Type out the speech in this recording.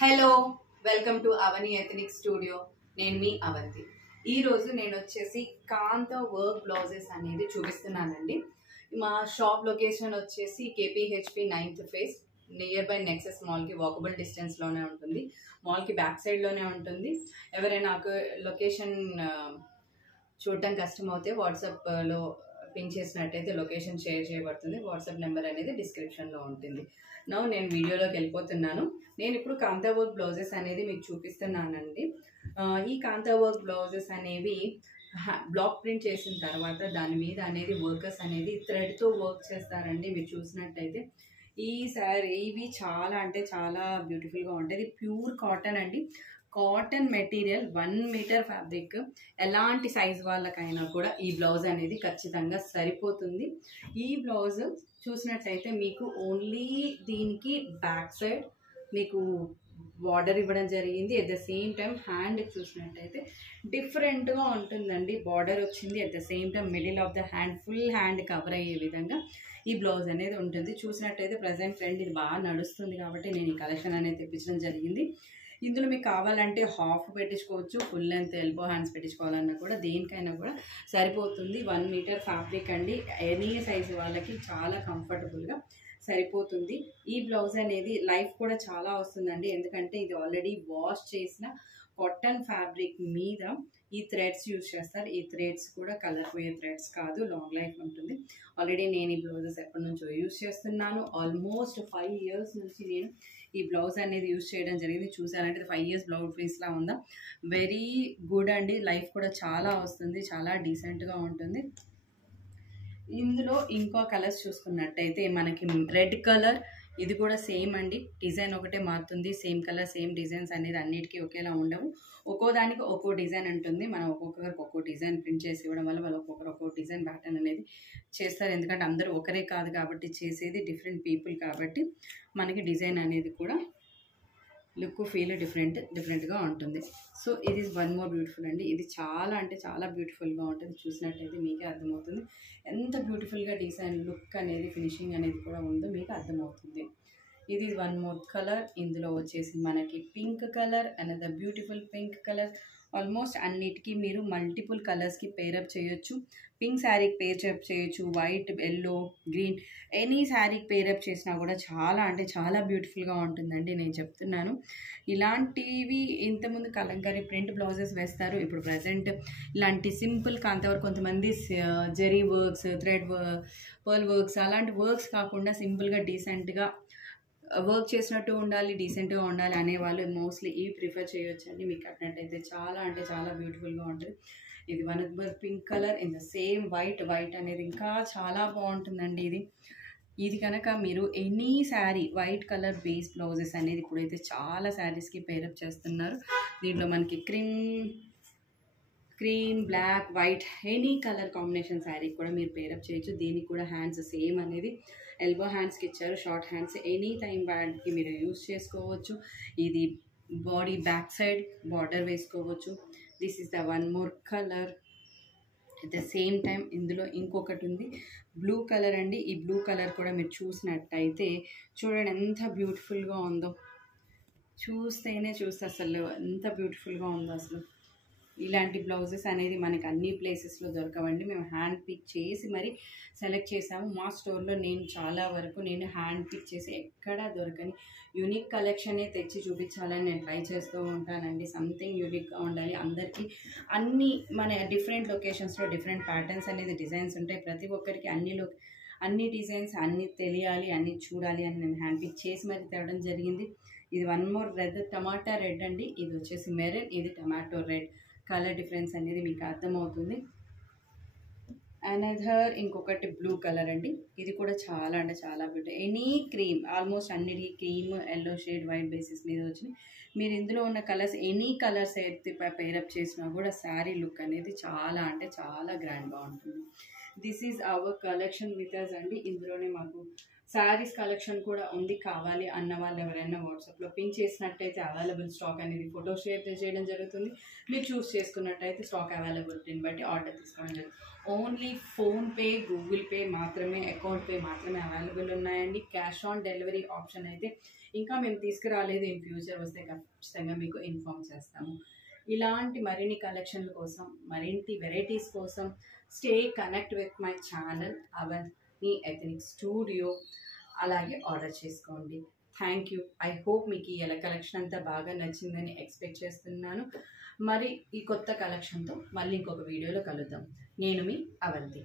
Hello, welcome to Avani ethnic studio. నేను మీ అవంతి. ఈరోజు నేను వచ్చేసి కాంత వర్క్ బ్లౌజెస్ అనేది చూపిస్తున్నానండి. మా షాప్ లొకేషన్ వచ్చేసి కేపీహెచ్పి 9th phase near by nexus మాల్కి వాకబుల్ డిస్టెన్స్లోనే ఉంటుంది. మాల్కి బ్యాక్ సైడ్లోనే ఉంటుంది. ఎవరైనా నాకు లొకేషన్ చూడటం కష్టం అవుతే వాట్సాప్లో పిన్ చేసినట్టయితే లొకేషన్ షేర్ చేయబడుతుంది. వాట్సాప్ నెంబర్ అనేది డిస్క్రిప్షన్లో ఉంటుంది. నేను వీడియోలోకి వెళ్ళిపోతున్నాను. నేను ఇప్పుడు కాంతా వర్క్ బ్లౌజెస్ అనేది మీకు చూపిస్తున్నానండి. ఈ కాంతా వర్క్ బ్లౌజెస్ అనేవి బ్లాక్ ప్రింట్ చేసిన తర్వాత దాని మీద అనేది వర్కర్స్ అనేది థ్రెడ్తో వర్క్ చేస్తారండి. మీరు చూసినట్టయితే ఈ శారీ ఇవి చాలా అంటే చాలా బ్యూటిఫుల్గా ఉంటాయి. ఇది ప్యూర్ కాటన్ అండి. Cotton material 1 metre fabric. ఎలాంటి సైజ్ వాళ్ళకైనా కూడా ఈ బ్లౌజ్ అనేది ఖచ్చితంగా సరిపోతుంది. ఈ బ్లౌజ్ చూసినట్టయితే మీకు ఓన్లీ దీనికి బ్యాక్ సైడ్ మీకు బార్డర్ ఇవ్వడం జరిగింది. At the same time hand చూసినట్టయితే డిఫరెంట్గా ఉంటుందండి. బార్డర్ వచ్చింది. At the same time middle of the hand full hand cover అయ్యే విధంగా ఈ బ్లౌజ్ అనేది ఉంటుంది. చూసినట్టయితే ప్రజెంట్ ట్రెండ్ ఇది బాగా నడుస్తుంది కాబట్టి నేను ఈ కలెక్షన్ అనేది తెప్పించడం జరిగింది. ఇందులో మీకు కావాలంటే హాఫ్ పెట్టించుకోవచ్చు, ఫుల్ లెంత్ ఎల్బో హ్యాండ్స్ పెట్టించుకోవాలన్నా కూడా దేనికైనా కూడా సరిపోతుంది. 1 మీటర్ ఫ్యాబ్రిక్ అండి. ఎనీ సైజు వాళ్ళకి చాలా కంఫర్టబుల్గా సరిపోతుంది. ఈ బ్లౌజ్ అనేది లైఫ్ కూడా చాలా వస్తుందండి. ఎందుకంటే ఇది ఆల్రెడీ వాష్ చేసిన కాటన్ ఫ్యాబ్రిక్ మీద ఈ థ్రెడ్స్ యూజ్ చేస్తారు. ఈ థ్రెడ్స్ కూడా కలర్ పోయే థ్రెడ్స్ కాదు, లాంగ్ లైఫ్ ఉంటుంది. ఆల్రెడీ నేను ఈ బ్లౌజెస్ ఎప్పటి నుంచో యూజ్ చేస్తున్నాను. ఆల్మోస్ట్ 5 years నుంచి నేను ఈ బ్లౌజ్ అనేది యూజ్ చేయడం జరిగింది. చూసారంటే 5 years బ్లౌజ్ పీస్లా ఉందా. వెరీ గుడ్ అండి. లైఫ్ కూడా చాలా వస్తుంది, చాలా డీసెంట్గా ఉంటుంది. ఇందులో ఇంకో కలర్స్ చూసుకున్నట్టయితే మనకి రెడ్ కలర్, ఇది కూడా సేమ్ అండి. డిజైన్ ఒకటే మారుతుంది. సేమ్ కలర్ సేమ్ డిజైన్స్ అనేది అన్నిటికీ ఒకేలా ఉండవు. ఒక్కో దానికి ఒక్కో డిజైన్ ఉంటుంది. మనం ఒక్కొక్కరికి ఒక్కో డిజైన్ ప్రింట్ చేసి ఇవ్వడం వల్ల వాళ్ళు ఒక్కొక్కరు ఒక్కో డిజైన్ ప్యాటర్న్ అనేది చేస్తారు. ఎందుకంటే అందరూ ఒకరే కాదు కాబట్టి చేసేది, డిఫరెంట్ పీపుల్ కాబట్టి మనకి డిజైన్ అనేది కూడా లుక్ ఫీల్ డిఫరెంట్గా ఉంటుంది. సో ఇది వన్ మోర్ బ్యూటిఫుల్ అండి. ఇది చాలా అంటే చాలా బ్యూటిఫుల్గా ఉంటుంది. చూసినట్టయితే మీకే అర్థమవుతుంది ఎంత బ్యూటిఫుల్గా డిజైన్ లుక్ అనేది ఫినిషింగ్ అనేది కూడా ఉందో మీకు అర్థమవుతుంది. ఇది వన్ మోర్ కలర్. ఇందులో వచ్చేసి మనకి pink colour, another beautiful pink colour. Almost అన్నిటికీ మీరు మల్టిపుల్ కలర్స్కి పేరప్ చేయొచ్చు. పింక్ శారీకి పేరప్ చేయొచ్చు, వైట్, ఎల్లో, గ్రీన్, ఎనీ శారీకి పేరప్ చేసినా కూడా చాలా అంటే చాలా బ్యూటిఫుల్గా ఉంటుందండి. నేను చెప్తున్నాను. ఇలాంటివి ఇంతకుముందు కలంకారీ ప్రింట్ బ్లౌజెస్ వేస్తారు. ఇప్పుడు ప్రజెంట్ ఇలాంటి సింపుల్ కాంతవర్, కొంతమంది zari works, thread work, pearl works అలాంటి వర్క్స్ కాకుండా సింపుల్గా డీసెంట్గా వర్క్ చేసినట్టు ఉండాలి, డీసెంట్గా ఉండాలి అనేవాళ్ళు మోస్ట్లీ ఇవి ప్రిఫర్ చేయొచ్చండి. మీకు కట్టినట్టయితే చాలా అంటే చాలా బ్యూటిఫుల్గా ఉంటుంది. ఇది one pink colour in the same white అనేది ఇంకా చాలా బాగుంటుందండి. ఇది కనుక మీరు any sari white colour base blouses అనేది ఇప్పుడైతే చాలా శారీస్కి పేరప్ చేస్తున్నారు. దీంట్లో మనకి cream, black, white any colour combination sari కూడా మీరు పేరప్ చేయొచ్చు. దీనికి కూడా హ్యాండ్స్ సేమ్ అనేది ఎల్బో హ్యాండ్స్కి ఇచ్చారు. షార్ట్ హ్యాండ్స్ ఎనీ టైం బ్యాడ్కి మీరు యూస్ చేసుకోవచ్చు. ఇది బాడీ బ్యాక్ సైడ్ బార్డర్ వేసుకోవచ్చు. This is the one more colour. At the same time ఇందులో ఇంకొకటి ఉంది, బ్లూ కలర్ అండి. ఈ బ్లూ కలర్ కూడా మీరు చూసినట్టయితే చూడండి ఎంత బ్యూటిఫుల్గా ఉందో. చూస్తే అసలు ఎంత బ్యూటిఫుల్గా ఉందో అసలు. ఇలాంటి బ్లౌజెస్ అనేది మనకి అన్ని ప్లేసెస్లో దొరకవండి. మేము హ్యాండ్ పిక్ చేసి మరి సెలెక్ట్ చేసాము. మా స్టోర్లో చాలా వరకు నేను హ్యాండ్ పిక్ చేసి ఎక్కడా దొరకని యూనిక్ కలెక్షనే తెచ్చి చూపించాలని నేను ట్రై చేస్తూ ఉంటానండి. సంథింగ్ యూనిక్గా ఉండాలి. అందరికీ అన్ని మన డిఫరెంట్ లొకేషన్స్లో డిఫరెంట్ ప్యాటర్న్స్ అనేది డిజైన్స్ ఉంటాయి. ప్రతి ఒక్కరికి అన్ని డిజైన్స్ అన్ని తెలియాలి, అన్ని చూడాలి అని నేను హ్యాండ్ పిక్ చేసి మరి తేవడం జరిగింది. ఇది వన్ మోర్ రెడ్, టమాటా రెడ్ అండి. ఇది వచ్చేసి మెరూన్, ఇది టమాటో రెడ్. కలర్ డిఫరెన్స్ అనేది మీకు అర్థమవుతుంది. అనదర్ ఇంకొకటి బ్లూ కలర్ అండి. ఇది కూడా చాలా అంటే చాలా బ్యూటిఫుల్. ఎనీ క్రీమ్, ఆల్మోస్ట్ అన్నిటికీ cream, yellow shade, white basis మీద వచ్చినాయి. మీరు ఇందులో ఉన్న కలర్స్ ఎనీ కలర్స్ అయితే పేరప్ చేసినా కూడా శారీ లుక్ అనేది చాలా అంటే చాలా గ్రాండ్గా ఉంటుంది. This is our collection with us అండి. ఇందులోనే మాకు శారీస్ కలెక్షన్ కూడా ఉంది, కావాలి అన్న వాళ్ళు ఎవరైనా వాట్సాప్లో పింక్ చేసినట్టయితే అవైలబుల్ స్టాక్ అనేది ఫోటో షేర్ చేయడం జరుగుతుంది. మీరు చూస్ చేసుకున్నట్టయితే స్టాక్ అవైలబిలిటీని బట్టి ఆర్డర్ తీసుకోవడం జరుగుతుంది. ఓన్లీ ఫోన్పే, గూగుల్ పే మాత్రమే, అకౌంట్ పే మాత్రమే అవైలబుల్ ఉన్నాయండి. క్యాష్ ఆన్ డెలివరీ ఆప్షన్ అయితే ఇంకా మేము తీసుకురాలేదు, ఇన్ ఫ్యూచర్ వస్తే ఖచ్చితంగా మీకు ఇన్ఫామ్ చేస్తాము. ఇలాంటి మరిన్ని కలెక్షన్ల కోసం, మరిన్ని వెరైటీస్ కోసం stay connect with my channel Avani ethnic studio. అలాగే ఆర్డర్ చేసుకోండి. Thank you. ఐ హోప్ మీకు ఈ కలెక్షన్ అంతా బాగా నచ్చిందని ఎక్స్పెక్ట్ చేస్తున్నాను. మరి ఈ కొత్త కలెక్షన్తో మళ్ళీ ఇంకొక వీడియోలో కలుద్దాం. నేను మీ అవంతి.